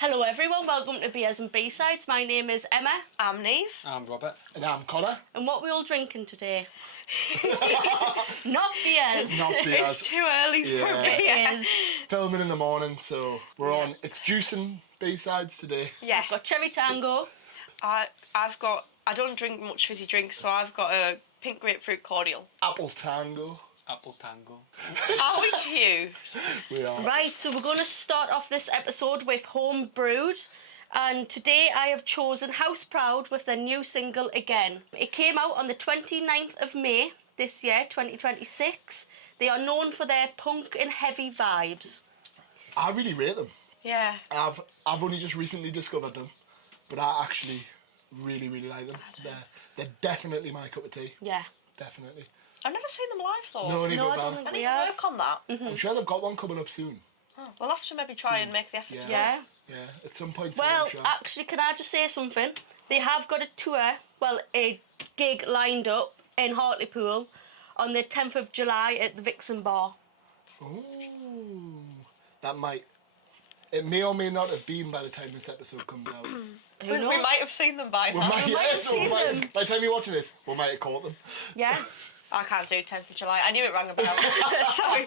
Hello everyone, welcome to Beers and B-Sides. My name is Emma. I'm Neve. I'm Robert. And I'm Connor. And what we all drinking today? Not beers. Not beers. It's too early for me. It is. Filming in the morning, so we're on. It's juicing B-Sides today. Yeah. I've got Cherry Tango. I don't drink much fizzy drinks, so I've got a pink grapefruit cordial. Apple Tango. Apple Tango. Are we cute? We are. Right, so we're going to start off this episode with Home Brewed. And today I have chosen House Proud with their new single Again. It came out on the 29th of May this year, 2026. They are known for their punk and heavy vibes. I really rate them. Yeah. I've only just recently discovered them, but I actually really like them. They're definitely my cup of tea. Yeah. Definitely. I've never seen them live though. No, neither No, I have don't I. think I we need to have. work on that. I'm sure they've got one coming up soon. Oh, we'll have to maybe try and make the effort to go. Yeah. Yeah, at some point soon, Well, I'm sure. actually, can I just say something? They have got a tour, a gig lined up in Hartlepool on the 10th of July at the Vixen Bar. Ooh, that might. It may or may not have been by the time this episode comes out. Who We knows? might have seen them by now. might have seen them. By the time you're watching this, we might have caught them. Yeah. I can't do 10th of July. I knew it rang a bell. Sorry.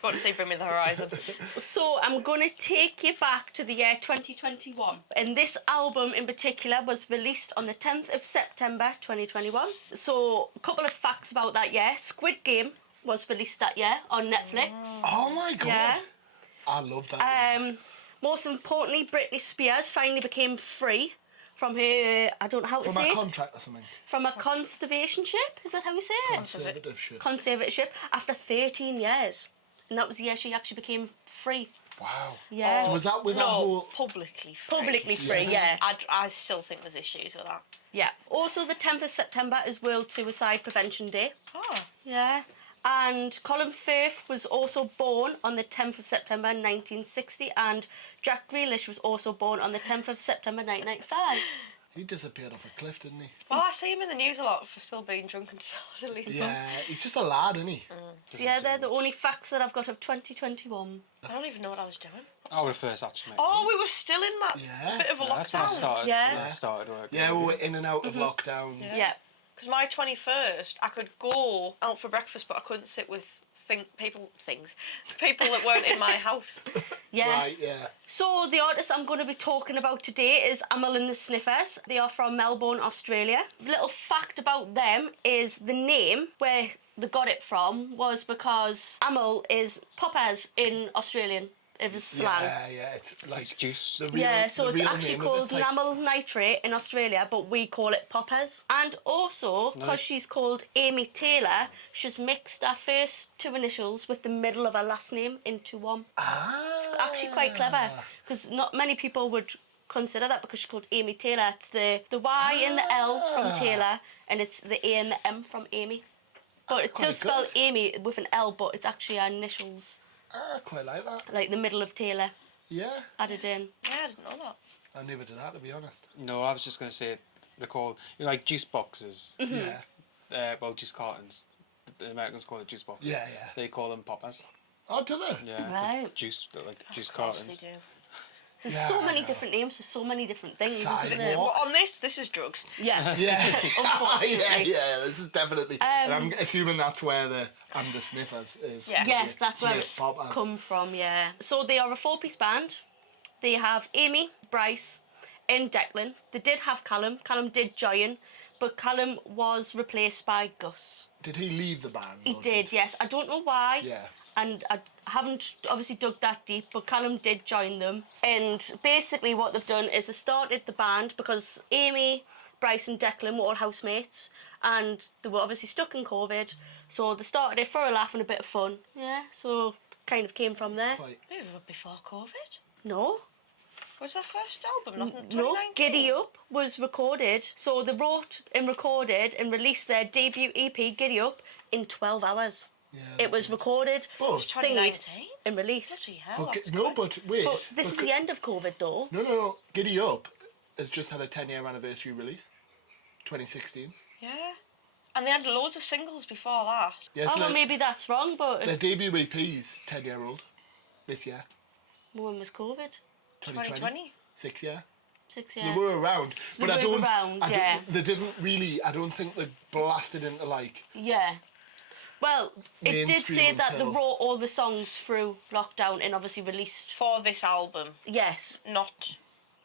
Go on to see Bring Me the Horizon. So I'm going to take you back to the year 2021. And this album in particular was released on the 10th of September 2021. So a couple of facts about that year. Squid Game was released that year on Netflix. Oh my god. Yeah. I love that. Most importantly, Britney Spears finally became free from her, I don't know how to From say a it, contract or something. from a conservationship, is that how you say it? Conservative shit. Conservatorship, after 13 years. And that was the year she actually became free. Wow. Yeah. So was that with that whole... publicly free. Publicly free, yeah. I still think there's issues with that. Yeah. Also, the 10th of September is World Suicide Prevention Day. Oh. Yeah. And Colin Firth was also born on the 10th of September 1960, and Jack Grealish was also born on the 10th of September 1995. He disappeared off a cliff, didn't he? Well, I see him in the news a lot for still being drunk and disorderly. Yeah, he's just a lad, isn't he? So yeah, they're the only facts that I've got of 2021. I don't even know what I was doing. I would have first actually. Oh, we were still in that Yeah. bit of a That's when I lockdown. started. Yeah. When I started work. Yeah, we were in and out of lockdowns. Yeah. Because my 21st, I could go out for breakfast, but I couldn't sit with people that weren't in my house. Yeah. Right, yeah. So the artist I'm going to be talking about today is Amyl The Sniffers. They are from Melbourne, Australia. Little fact about them is the name, where they got it from, was because Amyl is poppers in Australian. It was slang. Yeah, it's like... It's juice. the real- Yeah, so the it's real actually name of called it's like- enamel nitrate in Australia, but we call it poppers. And also, because she's called Amy Taylor, she's mixed her first two initials with the middle of her last name into one. It's actually quite clever, because not many people would consider that because she's called Amy Taylor. It's the Y and the L from Taylor, and it's the A and the M from Amy. But That's it quite does spell good. Amy with an L, but it's actually her initials, I quite like that. like the middle of Taylor, Yeah. added in. Yeah, I didn't know that. I never did that, to be honest. No, I was just going to say they're called, like juice boxes. Yeah. Well, juice cartons. The Americans call it juice boxes. Yeah. They call them poppers. Oh, do they? Yeah. Right. Juice, like juice Of course cartons. they do. There's Yeah, so I many know. different names for so many different things, isn't there? Sidewalk. Well, on this is drugs. Yeah. Yeah. Unfortunately. yeah, this is definitely... and I'm assuming that's where the And the Sniffers is. Yeah. Yes, that's where Sniff it's poppers. come from, yeah. So they are a four-piece band. They have Amy, Bryce, and Declan. They did have Callum. Callum did join, but Callum was replaced by Gus. Did he leave the band? He or did, yes. I don't know why. Yeah. And I haven't obviously dug that deep, but Callum did join them. And basically what they've done is they started the band because Amy, Bryce and Declan were all housemates and they were obviously stuck in COVID. So they started it for a laugh and a bit of fun. Yeah, so kind of came from there. Quite... Maybe before COVID. No. Was their first album not in 2019? No, Giddy Up was recorded. So they wrote and recorded and released their debut EP, Giddy Up, in 12 hours. Yeah. It was recorded, But, 2019? and released. Bloody hell, but, that's no, quick. but wait. But this is but- the end of COVID though. No. Giddy Up has just had a 10-year anniversary release. 2016. Yeah. And they had loads of singles before that. Yes, Oh, well, maybe that's wrong, but their debut EP's 10-year-old this year. when was COVID? 2020. 2020? 6 year. 6 So years. they were around, So but they were around, yeah. they didn't really. I don't think they blasted into like. Yeah. Well, it did Mainstream say that they until- wrote all the songs through lockdown and obviously released. For this album, Yes, not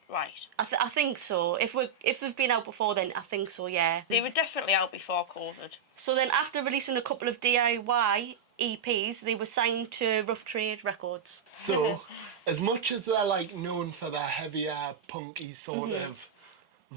right. I think so. If they've been out before, then I think so. Yeah. They were definitely out before COVID. So then, after releasing a couple of DIY EPs, they were signed to Rough Trade Records. So, as much as they're like known for their heavier, punky sort of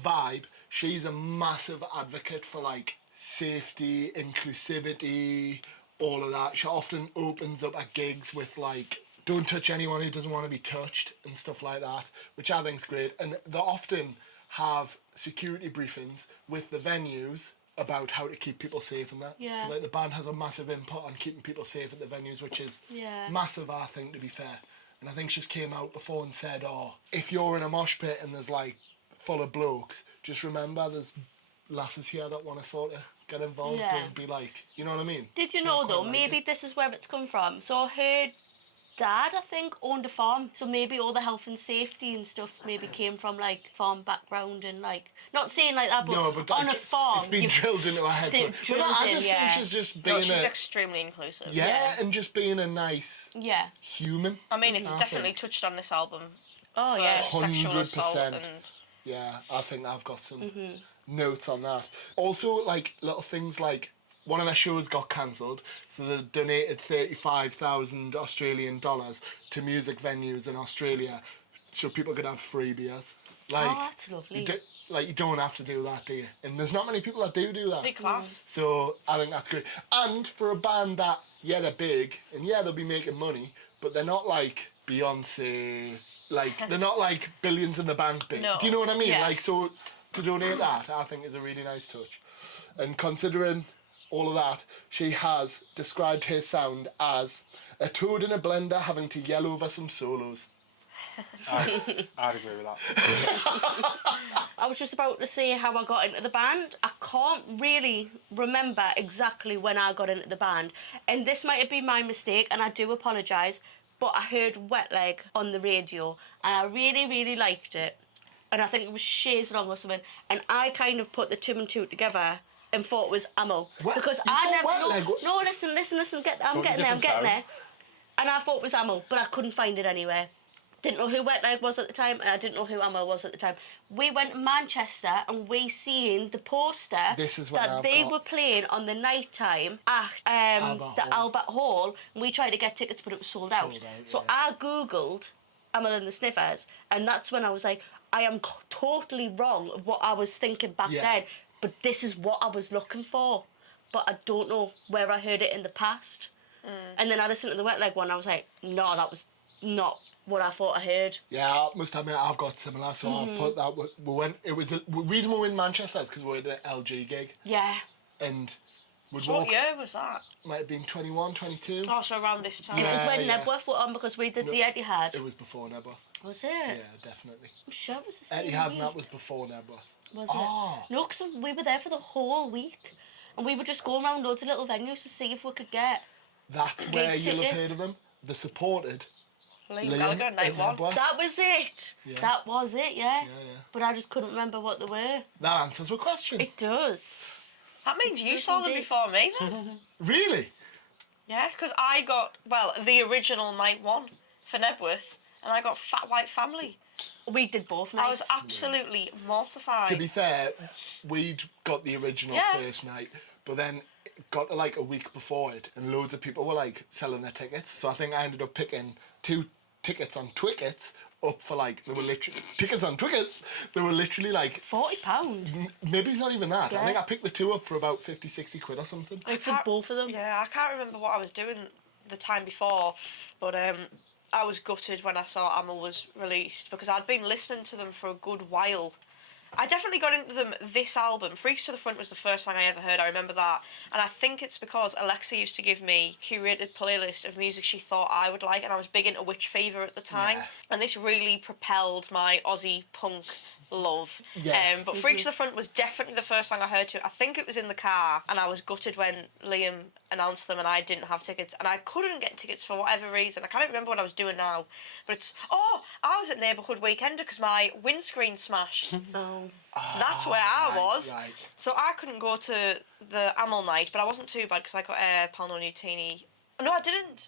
vibe, she's a massive advocate for like safety, inclusivity, all of that. She often opens up at gigs with like, don't touch anyone who doesn't want to be touched and stuff like that, which I think's great. And they often have security briefings with the venues about how to keep people safe and that. Yeah. So like the band has a massive input on keeping people safe at the venues, which is Yeah. massive, I think, to be fair. And I think she's came out before and said, oh, if you're in a mosh pit and there's like full of blokes, just remember there's lasses here that want to sort of get involved. Yeah. Don't be like, you know what I mean? Did you know Quite though? like Maybe it. this is where it's come from. So her dad, I think, owned a farm. So maybe all the health and safety and stuff maybe came from like farm background and like not saying like that, but, No, but on like, a farm. it's been you've- drilled into her head. Did- But I drilled in, just yeah. think she's just No, being she's a extremely inclusive. yeah, and just being a nice Yeah. human. I mean, it's I definitely think. touched on this album. Oh for yeah. Sexual assault 100%. and Yeah, I think I've got some Mm-hmm. notes on that. Also, like little things like one of their shows got cancelled, so they donated 35,000 Australian dollars to music venues in Australia, so people could have free beers. Like, Oh, that's lovely. You don't have to do that, do you? And there's not many people that do that. big class. So I think that's great. And for a band that, yeah, they're big and yeah, they'll be making money, but they're not like Beyonce. Like they're not like billions in the bank big. No. Do you know what I mean? Yeah. Like so to donate that, I think is a really nice touch. And considering all of that, she has described her sound as a toad in a blender having to yell over some solos. I'd agree with that. I was just about to say how I got into the band. I can't really remember exactly when I got into the band, and this might have been my mistake, and I do apologise, but I heard Wet Leg on the radio, and I really, really liked it. And I think it was Shays Long or something, and I kind of put the two and two together and thought it was Amyl. What? Because You I thought never... Wet Leg was- No, listen, I'm Totally getting there. different sound. And I thought it was Amyl, but I couldn't find it anywhere. Didn't know who Wet Leg was at the time, and I didn't know who Amyl was at the time. We went to Manchester and we seen the poster This is what that I've they got. were playing on the night time at Albert the Hall. Albert Hall, and we tried to get tickets, but it was sold out. Sold out, So yeah. I googled Amyl the Sniffers, and that's when I was like, I am totally wrong of what I was thinking back Yeah. then, but this is what I was looking for. But I don't know where I heard it in the past. And then I listened to the Wet Leg one, and I was like, no, that was not what I thought I heard. Yeah, I must admit I've got similar, so I've put that. We went. It was the reason we were in Manchester is because we were at an LG gig, Yeah. and we'd What walk. year was that? Might have been 21, 22. Oh, so around this time. It was Yeah, when yeah. Nebworth were on because we did the Etihad. It was before Nebworth. Was it? Yeah, definitely. I'm sure it was the same Etihad week. and that was before Nebworth. Was Oh. it? No, because we were there for the whole week. And we would just go around loads of little venues to see if we could get... That's where you'll have tickets. heard of them. The supported. Liam Liam Gallagher, night and one. Nebworth. That was it! Yeah. That was it, yeah. Yeah. But I just couldn't remember what they were. That answers my question. It does. That means you does saw them indeed. before me then. Really? Yeah, because I got, well, the original night one for Nebworth, and I got Fat White Family. We did both nights. I was absolutely mortified. To be fair, we'd got the original Yeah. first night, but then it got to like a week before it, and loads of people were like selling their tickets. So I think I ended up picking 2 tickets on Twickets up for like, they were literally, tickets on Twickets, they were literally like, £40. maybe it's not even that. Yeah. I think I picked the 2 up for about 50, 60 quid or something. Like for can't- both of them. Yeah, I can't remember what I was doing the time before, but I was gutted when I saw Amyl was released because I'd been listening to them for a good while, I definitely got into them this album. Freaks to the Front was the first song I ever heard. I remember that. And I think it's because Alexa used to give me curated playlist of music she thought I would like, and I was big into Witch Fever at the time. Yeah. And this really propelled my Aussie punk love. Yeah. But Freaks to the Front was definitely the first song I heard to. I think it was in the car, and I was gutted when Liam announced them and I didn't have tickets. And I couldn't get tickets for whatever reason. I can't remember what I was doing now. But it's, I was at Neighbourhood Weekender because my windscreen smashed. Oh. That's where I was. Right. So I couldn't go to the Amyl night, but I wasn't too bad because I got Palno Nutini. No, I didn't.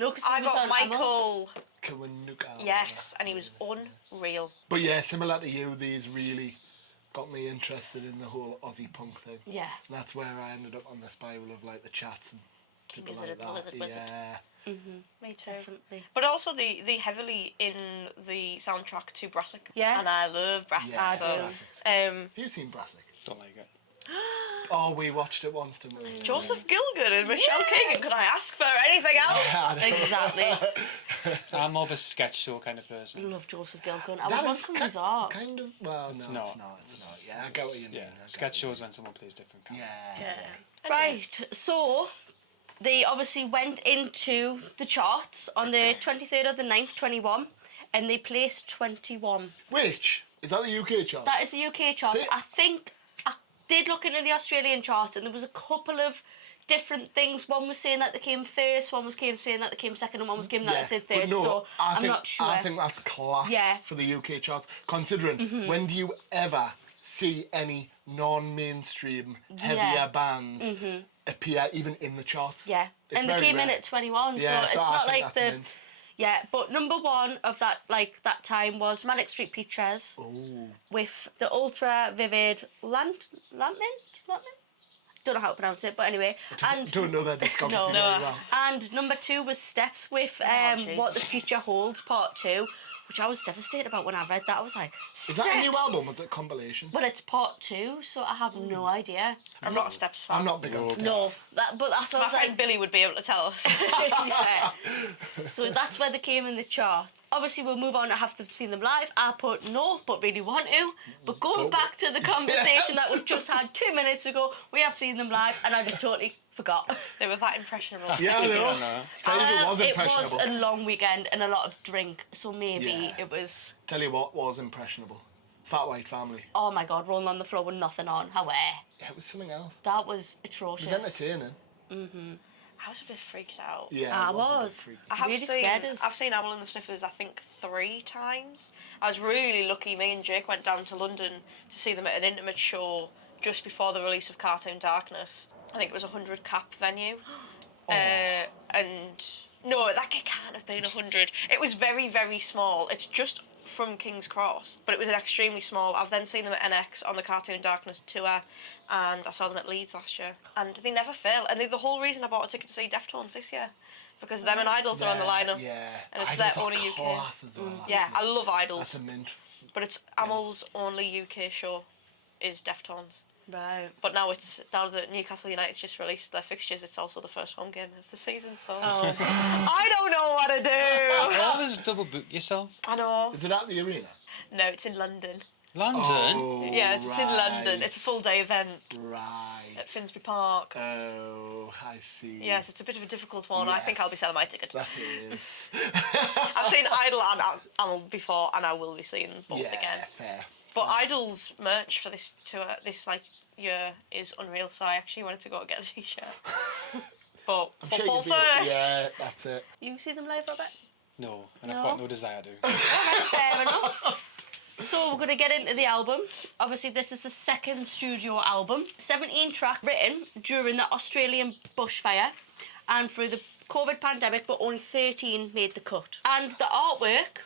No, because I was got on Amyl. Michael. Kiwanuka. Yes, and he was unreal. But yeah, similar to you, these really got me interested in the whole Aussie punk thing. Yeah. And that's where I ended up on the spiral of like the chats and people Gizzard, like that. Blizzard, Blizzard. Yeah. Me too. Definitely. But also they heavily in the soundtrack to Brassic. Yeah. And I love Brassic. Yeah, I do. Brassic's good. Um, Have you seen Brassic? Don't like it. Oh, we watched it once, didn't we? Joseph Gilgan and Michelle Keegan. Could I ask for anything else? Yeah, I know. Exactly. I'm more of a sketch show kind of person. Love Joseph Gilgun. I That would want is some art. kind of, well, no, It's it's not. not. It's not. Yeah, I get what you mean. Yeah, I get sketch what you shows when someone plays different mean. characters. Yeah. Right, so they obviously went into the charts on the 23rd of the 9th, 21, and they placed 21. Which? Is that the UK chart? That is the UK chart. See- I think I did look into the Australian chart, and there was a couple of different things. One was saying that they came first, one was saying that they came second, and one was saying that they said but third. no, So I I'm think, not sure. I think that's class Yeah. for the UK charts. Considering, when do you ever see any non-mainstream, heavier Yeah. bands appear even in the chart? Yeah, It's and they very came in rare. at 21, Yeah, so it's so I not think like that's the. mint. Yeah, but number one of that time was Manic Street Preachers Ooh. with the ultra vivid Lantman? Don't know how to pronounce it, but anyway. And Don't know their discography No. very well. and number two was Steps with jeez. What the Future Holds Part 2, which I was devastated about when I read that. I was like, Is that a new Steps? album? Was it a compilation? Well, it's Part 2, so I have no idea. I'm not a Steps fan. I'm not big on Steps. No, but that's what I My was friend like. Billy would be able to tell us. Yeah. So that's where they came in the chart. Obviously, we'll move on to have to seen them live. I put no, but really want to. But going back to the conversation that we've just had 2 minutes ago, we have seen them live, and I just totally forgot. They were that impressionable. Yeah, I know. know. Tell you it was It impressionable. was a long weekend and a lot of drink, so maybe Yeah. it was. Tell you what was impressionable. Fat White Family. Oh my god, rolling on the floor with nothing on. How Yeah, it was something else. that was It atrocious. was entertaining. I was a bit freaked out. Yeah, I it was. A was. bit freaky. I have Really seen, scared us. I've seen Amyl The Sniffers, I think, 3 times. I was really lucky. Me and Jake went down to London to see them at an intimate show just before the release of Cartoon Darkness. I think it was a 100 cap venue. And no, that can't have been 100. It was very, very small. It's just from King's Cross, but it was an extremely small. I've then seen them at NX on the Cartoon Darkness tour, and I saw them at Leeds last year, and they never fail. And they're the whole reason I bought a ticket to see Deftones this year, because them and Idols are on the lineup. Yeah. And it's Idols their are only UK. class as well. Yeah, I love Idols, That's a mint. but it's Amyl's only UK show is Deftones. Right. But now that Newcastle United's just released their fixtures, it's also the first home game of the season, so Oh. I don't know what to do. Always double book yourself. I know. Is it at the arena? No, it's in London. London? Oh, Yeah, it's in London. right. It's a full day event Right. at Finsbury Park. Oh, I see. Yes, it's a bit of a difficult one. I think I'll be Yes. selling my ticket. That is. I've seen Idol and Amyl before, and I will be seeing both yeah, again. fair. But Idol's merch for this tour, this year, is unreal. So I actually wanted to go and get a t-shirt. But I'm sure football you'll be. first. Yeah, that's it. You see them live, Robert? No, and No. I've got no desire to. Alright, fair enough. So we're going to get into the album. Obviously, this is the second studio album. 17 track written during the Australian bushfire and through the COVID pandemic, but only 13 made the cut. And the artwork,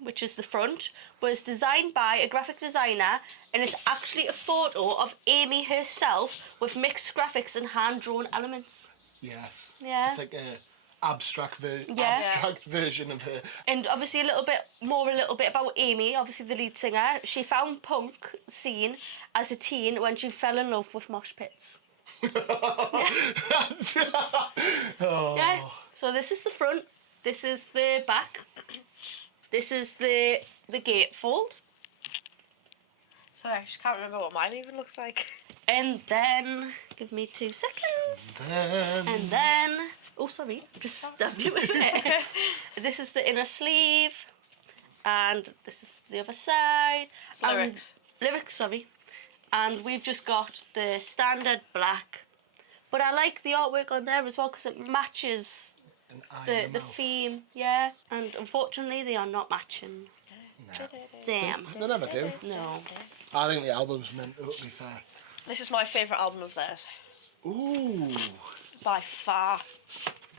which is the front, was designed by a graphic designer, and it's actually a photo of Amy herself with mixed graphics and hand-drawn elements. Yes. Yeah. It's like a abstract version of her. And obviously a little bit about Amy, obviously the lead singer. She found punk scene as a teen when she fell in love with mosh pits. Oh. Yeah. So this is the front. This is the back. This is the gatefold. Sorry, I just can't remember what mine even looks like. And then, give me 2 seconds. And then, oh sorry, just stabbed it with it. This is the inner sleeve, and this is the other side. Lyrics. Lyrics, sorry. And we've just got the standard black. But I like the artwork on there as well because it matches An eye in the mouth. theme, yeah. And unfortunately, they are not matching. Nah. Damn. They never do. No. I think the album's meant to be fair. This is my favourite album of theirs. Ooh. By far.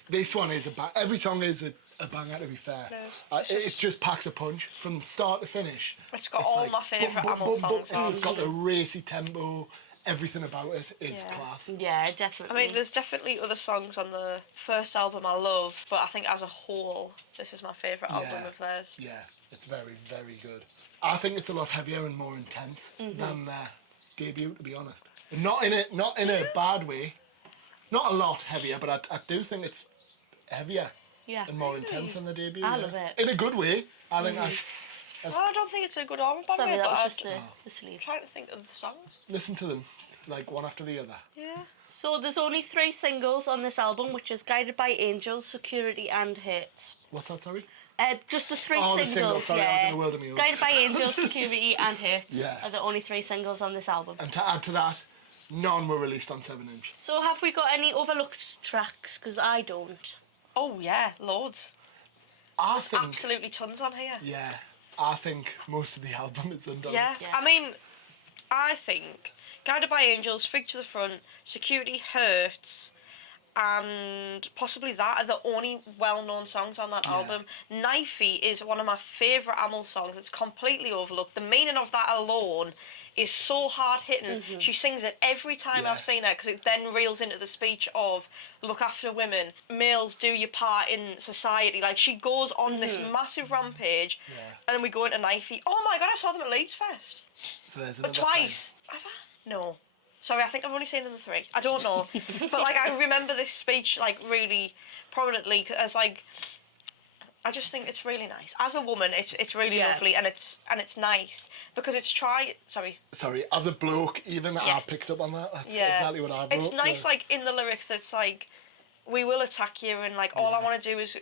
This one is every song is a banger, to be fair. It just packs a punch from start to finish. It's got all my favourite Amyl songs. It's got the racy tempo. Everything about it is class. Yeah, definitely. I mean, there's definitely other songs on the first album I love, but I think as a whole, this is my favourite album of theirs. Yeah, it's very, very good. I think it's a lot heavier and more intense than their debut, to be honest. Not in a bad way. Not a lot heavier, but I do think it's heavier and more intense than the debut. I love it. In a good way. I think that's I don't think it's a good album, by the Sorry, way, that but was I'm just the sleeve. trying to think of the songs. listen to them like one after the other. Yeah. So there's only 3 singles on this album, which is Guided by Angels, Security and Hurt. What's that, sorry? Just the 3 Oh, singles, the singles, sorry, I was in the world of music. Guided by Angels, Security and Hurt Yeah. are the only 3 singles on this album. And to add to that, none were released on 7-inch. So have we got any overlooked tracks? Because I don't. Oh, yeah, loads. I think, Absolutely tons on here. yeah, I think most of the album is undone. Yeah. Yeah. I mean, I think Guided by Angels, Fig to the Front, Security Hurts, and possibly that are the only well-known songs on that album. Knifey is one of my favourite Amyl songs. It's completely overlooked. The meaning of that alone is so hard-hitting. She sings it every time Yeah. I've seen her because it then reels into the speech of look after women, males, do your part in society. Like, she goes on this massive rampage, and then we go into Knifey. Oh my God, I saw them at Leeds Fest. So there's another Twice. Have I? No. Sorry, I think I've only seen them 3. I don't know. But, like, I remember this speech, like, really prominently as, like, I just think it's really nice. As a woman, it's really lovely and it's nice because it's Sorry, as a bloke, even I've picked up on that. That's exactly what I've wrote. It's nice, like, in the lyrics, it's like, we will attack you and, like, all I want to do is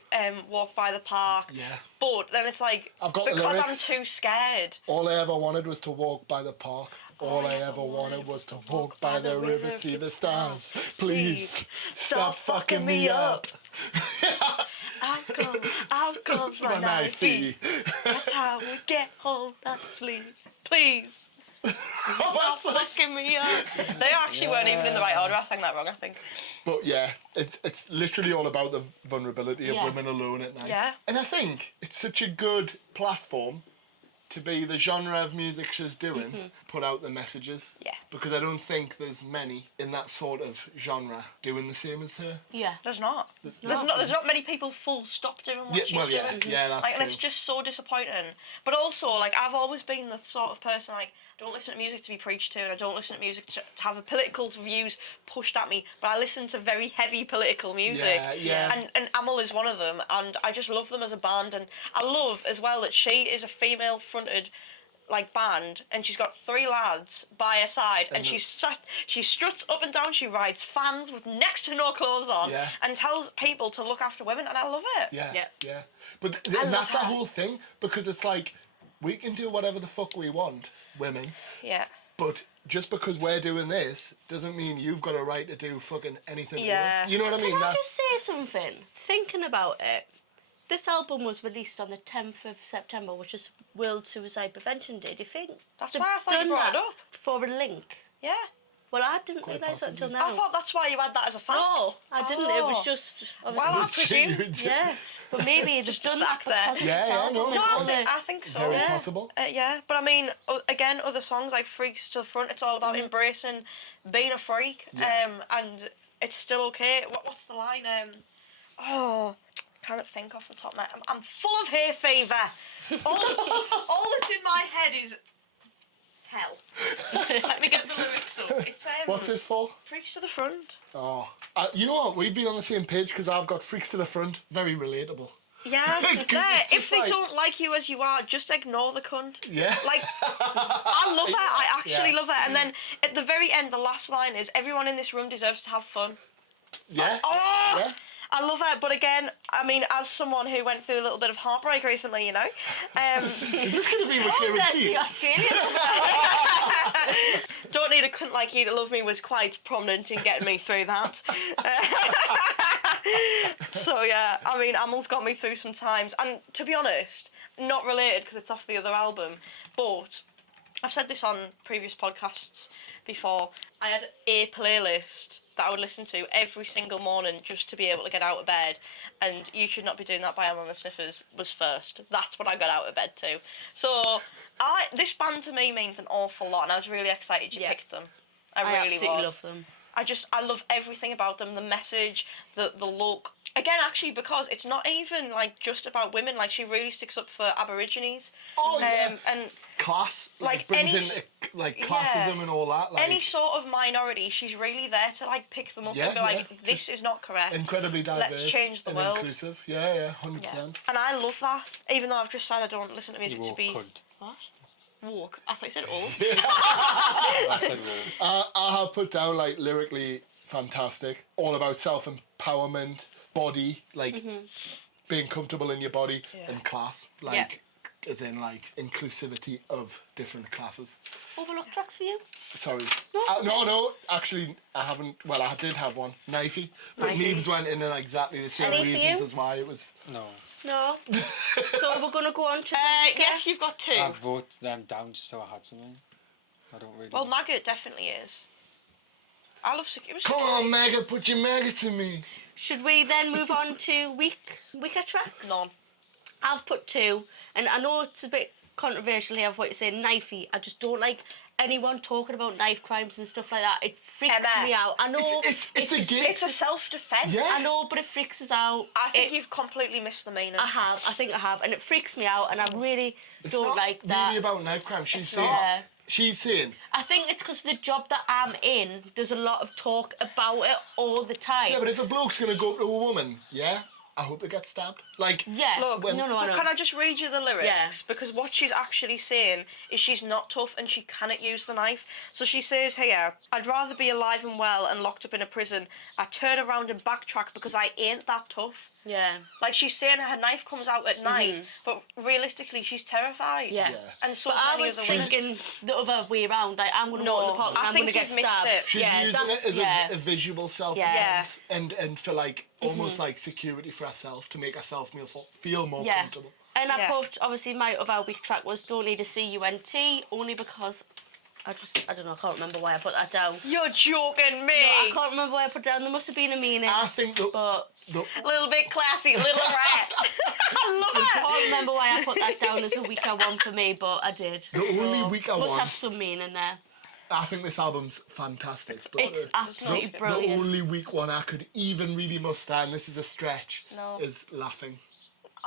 walk by the park. Yeah. But then it's like, I've got the because I'm lyrics. too scared. All I ever wanted was to walk by the park. All I ever wanted was to walk by the river, see the stars. Please, stop fucking me up. Out comes my knifey. That's how we get home, not sleep. Please. Stop fucking me up. They actually weren't even in the right order. I sang that wrong, I think. But yeah, it's literally all about the vulnerability of women alone at night. Yeah. And I think it's such a good platform to be the genre of music she's doing, put out the messages. Yeah. Because I don't think there's many in that sort of genre doing the same as her. Yeah. There's not. There's not many people full stop doing what she's doing. Yeah, that's like, true. and it's just so disappointing. But also, like, I've always been the sort of person, like, I don't listen to music to be preached to, and I don't listen to music to have a political views pushed at me, but I listen to very heavy political music. Yeah. And Amyl is one of them, and I just love them as a band, and I love as well that she is a female-fronted, like, band, and she's got 3 lads by her side, and she struts up and down, she rides fans with next to no clothes on, and tells people to look after women, and I love it. Yeah. But and that's our whole thing, because it's like, we can do whatever the fuck we want, women. Yeah. But just because we're doing this doesn't mean you've got a right to do fucking anything Yeah. else. You know what I mean? Can I just say something? Thinking about it, this album was released on the 10th of September, which is World Suicide Prevention Day. Do you think That's they've why I thought you done brought it that up. for a link? Yeah. Well, I didn't Quite realise that until possibly. now. I thought that's why you had that as a fact. No, I didn't. It was Oh. just... Well, I obviously- presume. yeah, but maybe they've done that fact there. because of Yeah, this yeah, album. no, and no, all No, the- I think so. Very Yeah. possible. Yeah, but I mean, again, other songs like Freaks to the Front, it's all about embracing being a freak, Yeah. and it's still okay. What's the line? Can't think off the top of my head. I'm full of hay fever. all that's in my head is hell. Let me get the lyrics up. It's What's this for? Freaks to the Front. Oh, you know what? We've been on the same page because I've got Freaks to the Front. Very relatable. Yeah, Because yeah. it's If just they like- don't like you as you are, just ignore the cunt. Yeah. Like, I love that. I actually Yeah. love that. And then at the very end, the last line is, "Everyone in this room deserves to have fun." Yeah. Oh, Yeah. I love that. But again, I mean, as someone who went through a little bit of heartbreak recently, you know, Is this going to be recurring That's theme? the Australian. "Don't need a cunt like you to love me" was quite prominent in getting me through that. So yeah, I mean, Amyl's got me through some times, and to be honest, not related because it's off the other album, but I've said this on previous podcasts before. I had a playlist that I would listen to every single morning just to be able to get out of bed, and "You Should Not Be Doing That" by Amyl The Sniffers was first. That's what I got out of bed to. So this band to me means an awful lot, and I was really excited you Yeah. picked them. I I really absolutely was. love them. I love everything about them, the message, the look. Again, actually, because it's not even like just about women. Like, she really sticks up for Aborigines. Oh, yeah. And Class. like brings any- in like classism and all that. Like any sort of minority, she's really there to like pick them up Yeah, and be like, yeah, "This just is not correct." incredibly diverse Let's change the and world. inclusive. Yeah, 100%. Yeah. And I love that. Even though I've just said I don't listen to music You to walk be cunt. what? Walk. I thought you said all. I said walk. I have put down like lyrically fantastic, all about self-empowerment, body, like being comfortable in your body, Yeah. and class, like as in like inclusivity of different classes. Overlook tracks for you? Sorry. No. No, actually, I haven't. Well, I did have one, Knifey, but Knifey. Neves went in exactly the same Any for reasons you? as why it was. No. No. So we're going to go on to the weekend? Yes, you've got two. I wrote them down just so I had something. I don't really. Well, Maggot definitely is. I love it was Come on, maggot, put your maggots in me. Should we then move on to weaker tracks? none. I've put two, and I know it's a bit controversial here of what you're saying, knifey. I just don't like anyone talking about knife crimes and stuff like that. It freaks Emma. me out. I know It's a just- gift. It's a self-defense. Yeah. I know, but it freaks us out. I think It- you've completely missed the meaning. I think I have, and it freaks me out, and I really It's don't not like that. really about knife crime. She's saying. not. She's saying. I think it's because the job that I'm in, there's a lot of talk about it all the time. Yeah, but if a bloke's gonna go up to a woman, yeah, I hope they get stabbed. Like. Yeah. Look, when- no, I But know. can I just read you the lyrics? Yeah. Because what she's actually saying is she's not tough and she cannot use the knife. So she says here, "I'd rather be alive and well and locked up in a prison. I turn around and backtrack because I ain't that tough." Yeah. Like, she's saying her knife comes out at night, but realistically she's terrified. Yeah. Yeah. And so But is I many was other women. thinking the other way around. Like, I'm going to No, walk in the park and I I'm going think to get you've missed stabbed. it. She's yeah, using it that's, as yeah. a visual self-defense and for like almost like security for herself to make herself feel more Yeah. comfortable. And I Yeah. put, obviously, my other week track was Don't Need a CUNT, only because I don't know, I can't remember why I put that down. You're joking me. No, I can't remember why I put it down. There must have been a meaning. I think But the A little bit classy, little rat. I love I it. can't remember why I put that down as a weaker one for me, but I did. The only weaker must one- have some meaning there. I think this album's fantastic. But It's absolutely the brilliant. only weak one I could even really muster, and this is a stretch, No. is Laughing.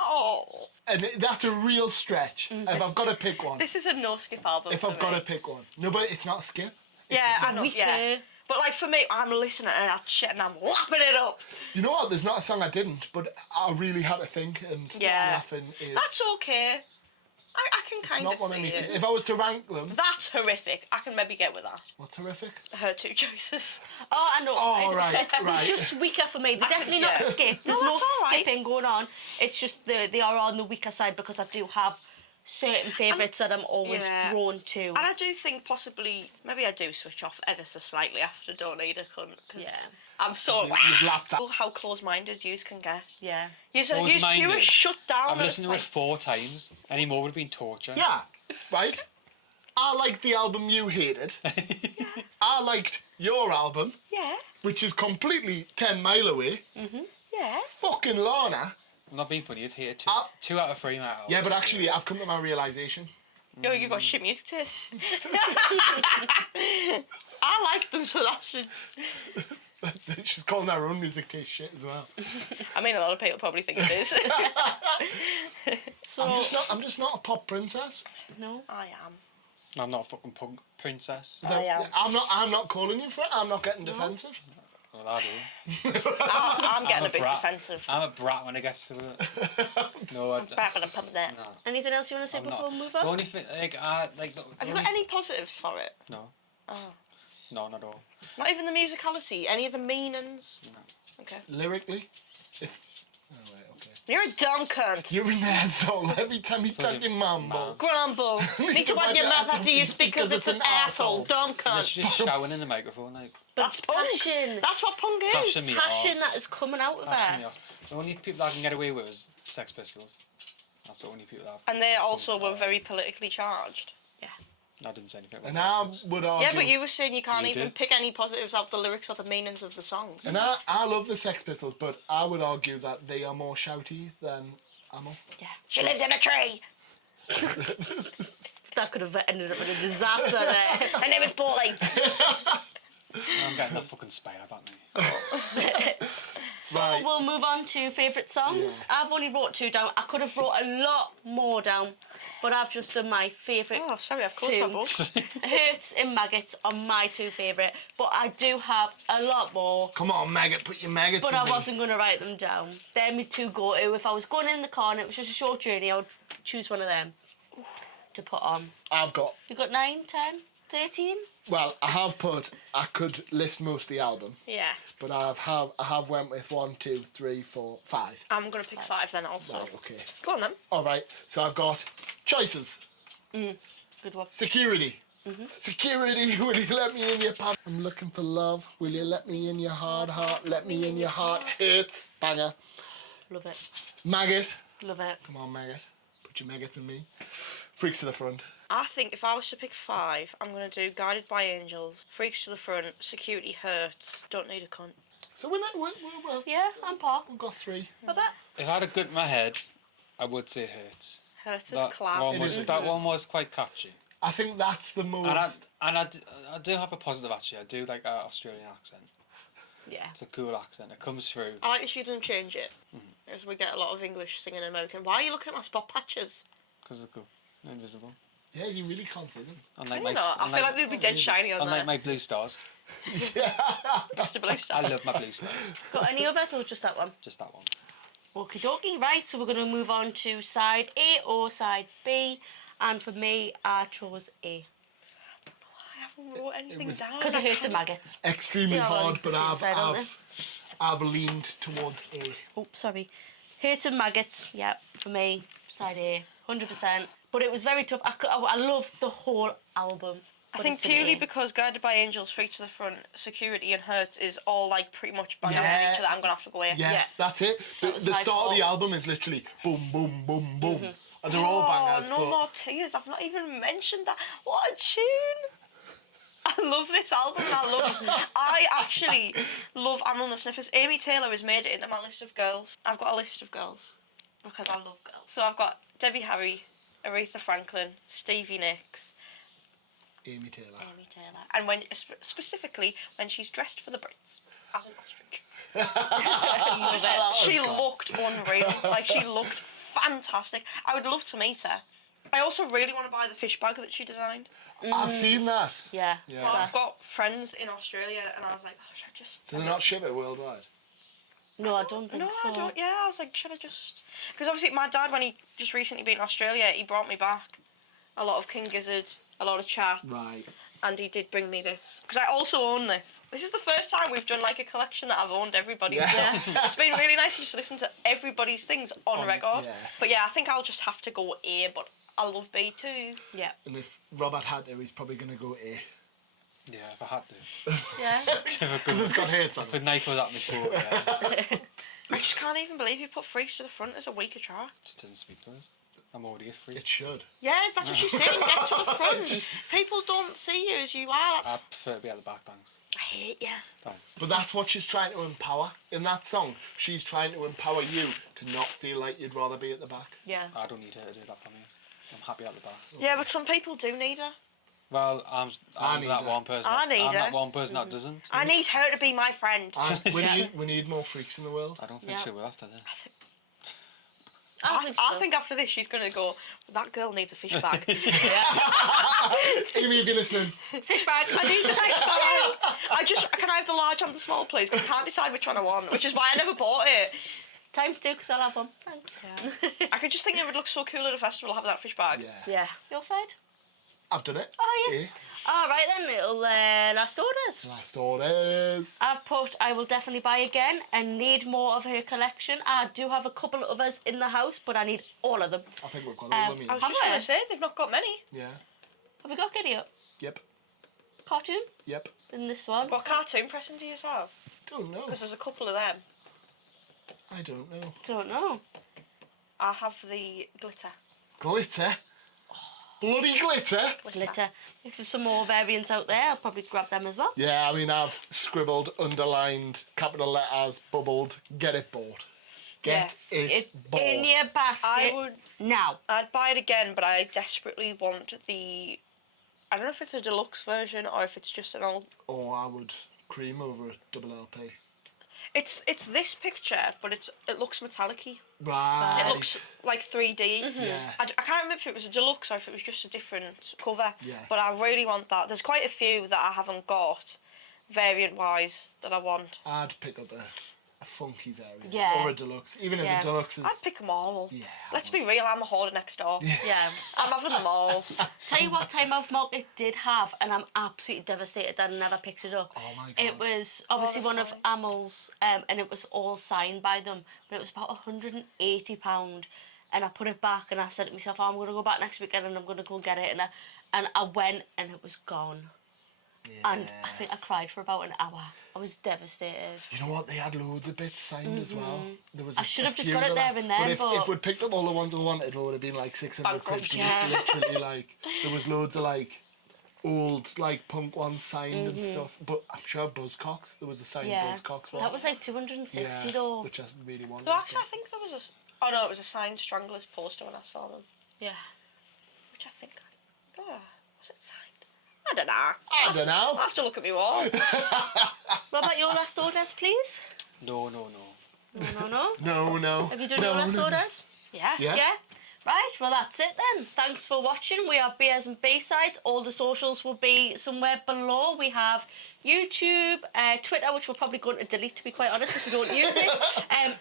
Oh, And that's a real stretch. If I've got to pick one. this is a no skip album. If for I've got me. to pick one. No, but it's not a skip. Yeah, I know. weaker. Yeah. But like for me, I'm listening to that shit and I'm lapping it up. You know what? There's not a song I didn't, but I really had to think, and Yeah. Laughing is. That's okay. I can it's kind not of one see of me. it. If I was to rank them, That's horrific. I can maybe get with that. what's horrific? Her two choices. Oh, I know. Oh, It's- right, right. Just weaker for me. They're definitely not yeah. a skip. There's No, no that's all right. skipping going on. It's just they are on the weaker side because I do have certain favourites that I'm always Yeah. drawn to. And I do think possibly, maybe I do switch off ever so slightly after Don't Need a Cunt. 'Cause Yeah. I'm so... You've lapped that. How close-minded you can get. Yeah. You Close-minded? were shut down. I've at listened to it like- 4 times. Any more would have been torture. Yeah, right? I liked the album you hated. I liked your album, Yeah, which is completely 10 mile away. yeah. Fucking Lana. I'm not being funny. I've hated 2, Uh, 2 out of 3 now. Yeah, but actually, I've come to my realisation. Yo, you've got shit music taste. I like them, so that's... She's calling her own music taste shit as well. I mean, a lot of people probably think it is. So I'm just not a pop princess. no. I am. I'm not a fucking punk princess. I am. I'm not calling you for it. I'm not getting defensive. Well, I do. I'm getting I'm a bit brat. defensive. I'm a brat when it gets to it. No, I No. no. Anything else you want to say I'm before not. we move The on? only thing, like, the Have you only... got any positives for it? No. Oh. None at all. Not even the musicality? Any of the meanings? No. Okay. Lyrically, if. Oh, right, okay. You're a dumb cunt. You're an asshole every time you talk in mambo. Grumble. Need to wipe your mouth after you speak because it's an asshole. Dumb Unless cunt. you're just shouting in the microphone, like, That's punk. Passion. That's what punk is. Passion me Passion arse. that is coming out of Passion her. me arse. The only people I can get away with is Sex Pistols. That's the only people that And they also were very politically charged. I didn't say anything about And I politics. would argue. Yeah, but you were saying you can't You even did. pick any positives out the lyrics or the meanings of the songs. And I love the Sex Pistols, but I would argue that they are more shouty than Amyl. Yeah. She lives in a tree. That could have ended up in a disaster there. Her name is Portly. I'm getting that fucking spider back me. So Right. we'll move on to favourite songs. I've only wrote 2 down. I could have wrote a lot more down, but I've just done my favourite. Oh, sorry, I've closed my Two. book. Hurts and Maggots are my 2 favourite, but I do have a lot more. Come on, maggot, put your maggots But in I me. wasn't going to write them down. They're my 2 go-to. If I was going in the car and it was just a short journey, I would choose one of them to put on. I've got. You got 9, 10, 13? Well, I have put. I could list most of the album, Yeah. but I have went with 1, 2, 3, 4, 5. I'm going to pick 5 then also. Right, okay. Go on then. All right. So I've got choices. Good one. Security. Security, will you let me in your pants? I'm looking for love. Will you let me in your hard heart? Let me in your heart. Hurts. Banger. Love it. Maggot. Love it. Come on, maggot. Put your maggots in me. Freaks to the front. I think if I was to pick 5, I'm going to do Guided by Angels, Freaks to the Front, Security Hurts, Don't Need a Cunt. So we've Yeah, I'm Paul. got 3. Love it. If I had a gun in my head, I would say Hurts. Hurts is That clap. one It was is. that one was quite catchy. I think that's the most. And I do have a positive actually. I do like our Australian accent. Yeah. It's a cool accent. It comes through. I like that she doesn't change it, as we get a lot of English singing American. Why are you looking at my spot patches? Because they're cool. They're invisible. Yeah, you really can't see them. Unlike I feel like they'd be dead shiny on unlike there. my blue stars. Just a blue star. I love my blue stars. Got any others or just that one? Just that one. Okie dokie. Right, so we're going to move on to side A or side B. And for me, I chose A. I haven't wrote anything was- down. Because it hurts and maggots. Extremely Yeah, well, hard, but same side, aren't I've leaned towards A. Oh, sorry. Hurts and maggots. Yep, for me, side A. 100%. But it was very tough. I loved the whole album. I but think it's an purely A. because Guided by Angels, Freaks to the Front, Security and Hurts is all like pretty much bang on Yeah. each other. I'm going to have to go here. Yeah, Yeah. that's it. The was my start of the fault. album is literally boom, boom, boom, boom. And they're all bangers, no but more tears. I've not even mentioned that. What a tune! I love this album. I actually love Amyl The Sniffers. Amy Taylor has made it into my list of girls. I've got a list of girls because I love girls. So I've got Debbie Harry, Aretha Franklin, Stevie Nicks, Amy Taylor. Amy Taylor, and when specifically when she's dressed for the Brits as an ostrich. She looked unreal. Like she looked fantastic. I would love to meet her. I also really want to buy the fish bag that she designed. I've seen that. Yeah. Yeah. So I've got friends in Australia, and I was like, oh, should I just? Do they not ship it worldwide? No, I don't think No, so. I don't. Yeah, I was like, should I just? Because obviously, my dad, when he just recently been in Australia, he brought me back a lot of King Gizzard, a lot of chats. Right. And he did bring me this. Because I also own this. This is the first time we've done like a collection that I've owned everybody's. Yeah. It's been really nice to just listen to everybody's things on record. yeah. But yeah, I think I'll just have to go A, but I love B too. Yeah. And if Robert had to, he's probably going to go A. Yeah, if I had to. Yeah. Because it's got hits on If it. a knife was at my throat, yeah. I just can't even believe you put Freaks to the Front as a weaker track. Just didn't speak to us. I'm already a freak. It should. Yeah, that's what she's saying. Get to the front. People don't see you as you are. I That's... prefer to be at the back, thanks. I hate you. Thanks. But that's what she's trying to empower. In that song, she's trying to empower you to not feel like you'd rather be at the back. Yeah. I don't need her to do that for me. I'm happy at the back. Yeah, but some people do need her. Well, I'm need that her. one person. I need I'm her. that one person that doesn't. I need her to be my friend. And we need more freaks in the world. I don't think Yeah. she will after this. I think after this she's going to go, that girl needs a fish bag. Amy, if you're listening, Fish bag. I need the tight song. Can I have the large and the small, please? Because I can't decide which one I want, which is why I never bought it. Times 2, because I'll have one. Thanks. I could just think it would look so cool at a festival having that fish bag. Yeah. Yeah. Your side? I've done it. Oh, yeah. All right then, little last orders. Last orders. I've put I will definitely buy again and need more of her collection. I do have a couple of others in the house, but I need all of them. I think we've got all of them. I was Have just we? going to say, they've not got many. Yeah. Have we got Giddy Up? Yep. Cartoon? Yep. In this one? What cartoon pressing do you have? Don't know. Because there's a couple of them. I don't know. Don't know. I have the glitter. Glitter. Bloody glitter. Glitter. If there's some more variants out there, I'll probably grab them as well. Yeah, I mean, I've scribbled, underlined, capital letters, bubbled. Get it bought. Get it bought. In your basket. I would. Now. I'd buy it again, but I desperately want the. I don't know if it's a deluxe version or if it's just an old. Or I would cream over a double LP. It's this picture, but it looks metallic-y. Right. It looks like 3D. Yeah. I can't remember if it was a deluxe or if it was just a different cover. Yeah. But I really want that. There's quite a few that I haven't got, variant-wise, that I want. I'd pick up a funky variant. Yeah. Or a deluxe. Even if Yeah. the deluxe is... I'd pick them all. Yeah. Let's be real, I'm a hoarder next door. Yeah. I'm having them all. Tell you what Time Out Market did have, and I'm absolutely devastated that I never picked it up. Oh my God. It was obviously the one of sign. Amyl's, and it was all signed by them, but it was about £180. And I put it back, and I said to myself, I'm going to go back next weekend and I'm going to go and get it. And I went, and it was gone. Yeah. And I think I cried for about an hour. I was devastated. You know what? They had loads of bits signed as well. There was I should have just few got it of them. there and then, But but- if we'd picked up all the ones we wanted, it would have been like 600 quid. Bankrupt, yeah. Literally, like, there was loads of like old like punk ones signed and stuff. But I'm sure Buzzcocks, there was a signed Yeah. Buzzcocks one. That was like 260 yeah, though. which I really wanted. So actually, I think there was a. Oh no, it was a signed Stranglers poster when I saw them. Yeah. Which I think. Oh, was it signed? I don't know. I don't I'll know. have to look at me wall. What about your last orders, please? No. No. No. Have you done your last orders? Yeah. Yeah. Right, well that's it then. Thanks for watching. We are Beers and B-Sides. All the socials will be somewhere below. We have YouTube, Twitter, which we're probably going to delete to be quite honest because we don't use it.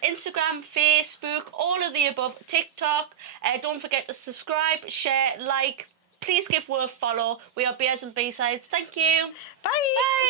Instagram, Facebook, all of the above. TikTok. Don't forget to subscribe, share, like. Please give us a follow. We are Beers and B-Sides. Thank you. Bye. Bye.